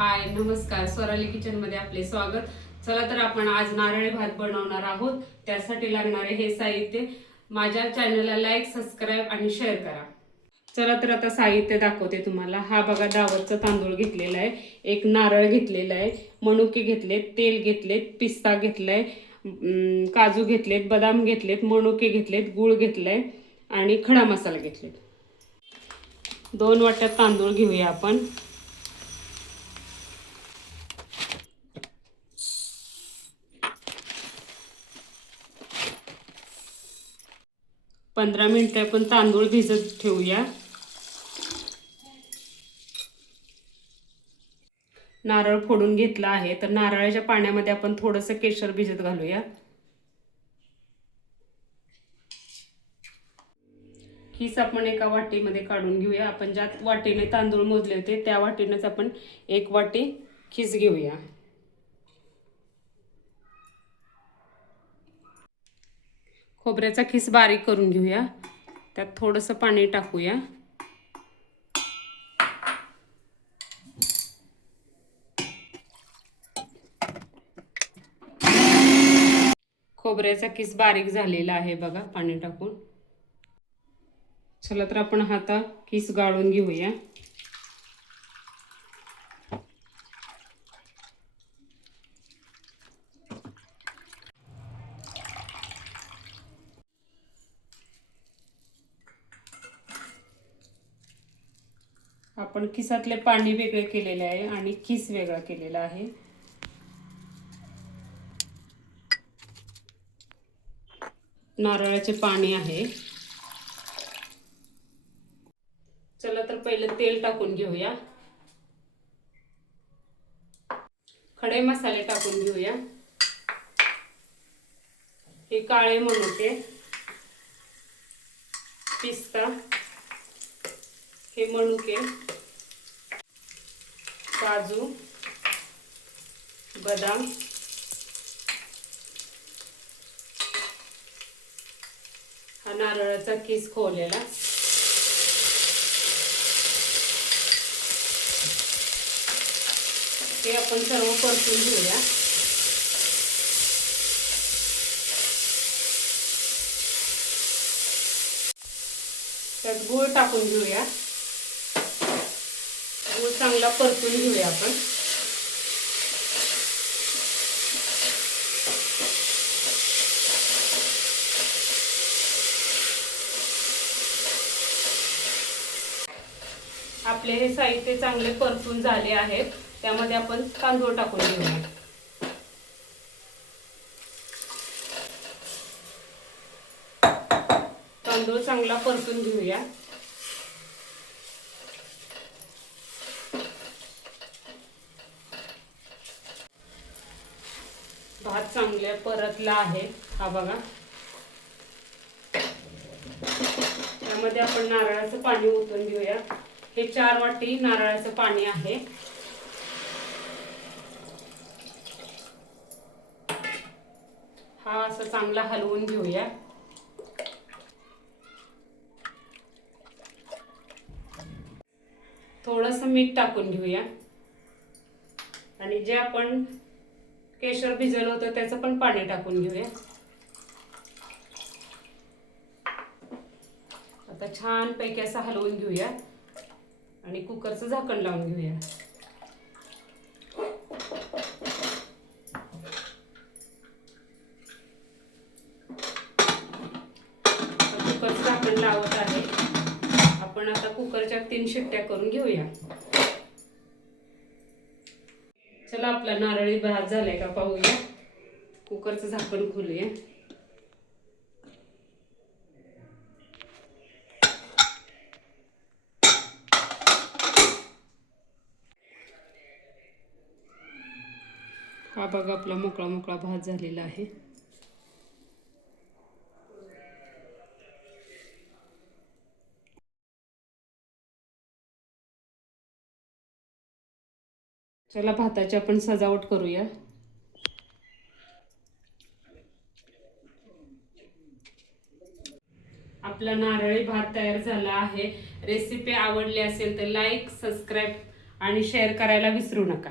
हाय नमस्कार, स्वराली किचन मध्ये आपले स्वागत। चला तर आपण आज नारळी भात बनवणार आहोत। त्यासाठी लागणारे हे साहित्य, माझ्या चॅनलला लाईक, सबस्क्राइब आणि शेअर करा। चला तर आता साहित्य दाखवते तुम्हाला। हा बघा दावतचा तांदूळ घेतलेला आहे, एक नारळ घेतलेला आहे, मनुके घेतलेत, तेल घेतलेत, पिस्ता घेतलाय, काजू घेतलेत, बदाम घेतलेत, मनुके घेतलेत, गूळ घेतलाय आणि खडा मसाला घेतलेत। 2 वाट्या तांदूळ घेऊया आपण। 15 मिनिटे आपण तांदूळ भिजत ठेवूया। नारळ फोडून घेतला आहे, तर नारळाच्या पाण्यामध्ये आपण थोडंसं केशर भिजत घालूया। खीस आपण एका वाटीमध्ये काढून घेऊया। आपण ज्या वाटीने तांदूळ मोजले होते त्या वाटीनेच आपण 1 वाटी खीस घेऊया। खोबऱ्याचा खीस बारीक करून घेऊया। त्यात थोडंसं पाणी टाकूया। खोबऱ्याचा खीस बारीक झालेला आहे बघा, पाणी टाकून। चला तर आपण आता खीस गाळून घेऊया। आपण खिसातले पाणी वेगळे केलेले आहे आणि खीस वेगळा केलेला आहे। नारळाचे पाणी आहे। चला तर पहिलं तेल टाकून घेऊया। खडे मसाले टाकून घेऊया। हे काळे मनुके, पिस्ता, हे मनुके, काजू, बदाम, हा नारळाचा किस खोवलेला, हे आपण सर्व परतून घेऊया। त्यात गूळ टाकून घेऊया। गूळ चांगला परतून घेऊया आपण। आपले हे साहित्य चांगले परतून झाले आहेत। त्यामध्ये आपण तांदूळ टाकून घेऊया। तांदूळ चांगला परतून घेऊया। भात चांगला परतला आहे, हा बघा। त्यामध्ये आपण नारळाचं पाणी ओतून घेऊया। हे 4 वाटी नारळाचं पाणी आहे। हा असं चांगला हलवून घेऊया। थोडंसं मीठ टाकून घेऊया आणि जे आपण केशर भिजवलं होतं त्याचं पण पाणी टाकून घेऊया। आता छान पैकी असं हलवून घेऊया आणि कुकरचं झाकण लावून घेऊया। कुकरचं झाकण लावत आहे। आपण आता कुकरच्या 3 शिट्ट्या करून घेऊया। चला आपला नारळी भात झालाय का पाहूया। कुकरचं झाकण खोलूया। हा बघा आपला मोकळा मोकळा भात झालेला आहे। चला भाताची आपण सजावट करूया। आपला नारळी भात तयार झाला आहे। रेसिपी आवडली असेल तर लाईक, सबस्क्राइब आणि शेअर करायला विसरू नका.